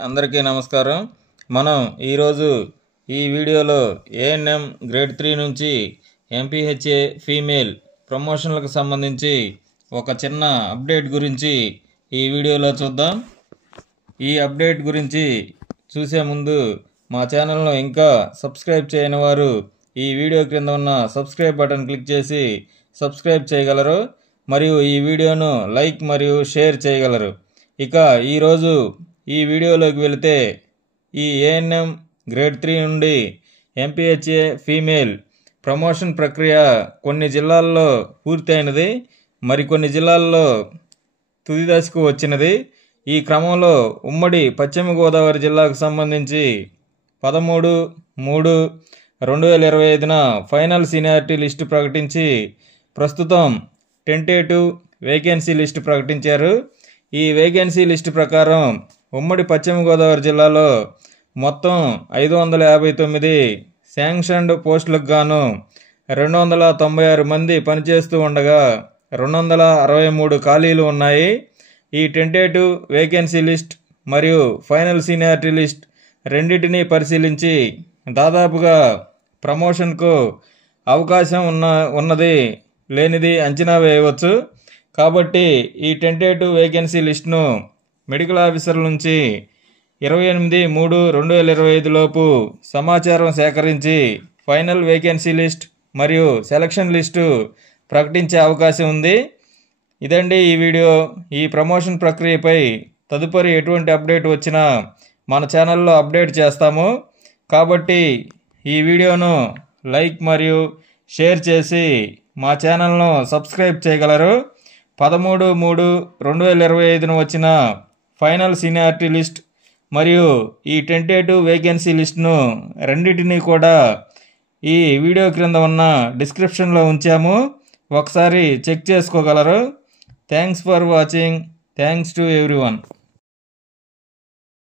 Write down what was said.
అందరికీ నమస్కారం. మనం ఈరోజు ఈ వీడియోలో ఏఎన్ఎం గ్రేడ్ 3 నుంచి ఎంపీహెచ్ఏ ఫీమేల్ ప్రమోషన్లకు సంబంధించి ఒక చిన్న అప్డేట్ గురించి ఈ వీడియోలో చూద్దాం. ఈ అప్డేట్ గురించి చూసే ముందు మా ఛానల్ను ఇంకా సబ్స్క్రైబ్ చేయని వారు ఈ వీడియో క్రింద ఉన్న సబ్స్క్రైబ్ బటన్ క్లిక్ చేసి సబ్స్క్రైబ్ చేయగలరు మరియు ఈ వీడియోను లైక్ మరియు షేర్ చేయగలరు. ఇక ఈరోజు ఈ వీడియోలోకి వెళితే ఈ ఏఎన్ఎం గ్రేడ్ 3 నుండి ఎంపీహెచ్ఏ ఫీమేల్ ప్రమోషన్ ప్రక్రియ కొన్ని జిల్లాల్లో పూర్తయినది, మరికొన్ని జిల్లాల్లో తుది దశకు వచ్చినది. ఈ క్రమంలో ఉమ్మడి పశ్చిమ గోదావరి జిల్లాకు సంబంధించి 13/3/2025న ఫైనల్ సీనియారిటీ లిస్టు ప్రకటించి ప్రస్తుతం టెంటేటివ్ వేకెన్సీ లిస్టు ప్రకటించారు. ఈ వేకెన్సీ లిస్టు ప్రకారం ఉమ్మడి పశ్చిమ గోదావరి జిల్లాలో మొత్తం 559 శాంక్షన్డ్ పోస్టులకు గాను 296 మంది పనిచేస్తూ ఉండగా 263 ఖాళీలు ఉన్నాయి. ఈ టెంటేటివ్ వేకెన్సీ లిస్ట్ మరియు ఫైనల్ సీనియారిటీ లిస్ట్ రెండింటినీ పరిశీలించి దాదాపుగా ప్రమోషన్కు అవకాశం ఉన్నది లేనిది అంచనా వేయవచ్చు. కాబట్టి ఈ టెంటేటివ్ వేకెన్సీ లిస్టును మెడికల్ ఆఫీసర్ల నుంచి 28/3/2025 లోపు సమాచారం సేకరించి ఫైనల్ వేకెన్సీ లిస్ట్ మరియు సెలక్షన్ లిస్టు ప్రకటించే అవకాశం ఉంది. ఇదండి ఈ వీడియో. ఈ ప్రమోషన్ ప్రక్రియపై తదుపరి ఎటువంటి అప్డేట్ వచ్చినా మన ఛానల్లో అప్డేట్ చేస్తాము. కాబట్టి ఈ వీడియోను లైక్ మరియు షేర్ చేసి మా ఛానల్ను సబ్స్క్రైబ్ చేయగలరు. 13/3/2025న వచ్చిన ఫైనల్ సీనియారిటీ లిస్ట్ మరియు ఈ టెంటేటివ్ వేకెన్సీ లిస్ట్ను రెండింటినీ కూడా ఈ వీడియో క్రింద ఉన్న డిస్క్రిప్షన్లో ఉంచాము, ఒకసారి చెక్ చేసుకోగలరు. Thanks for watching. Thanks to everyone.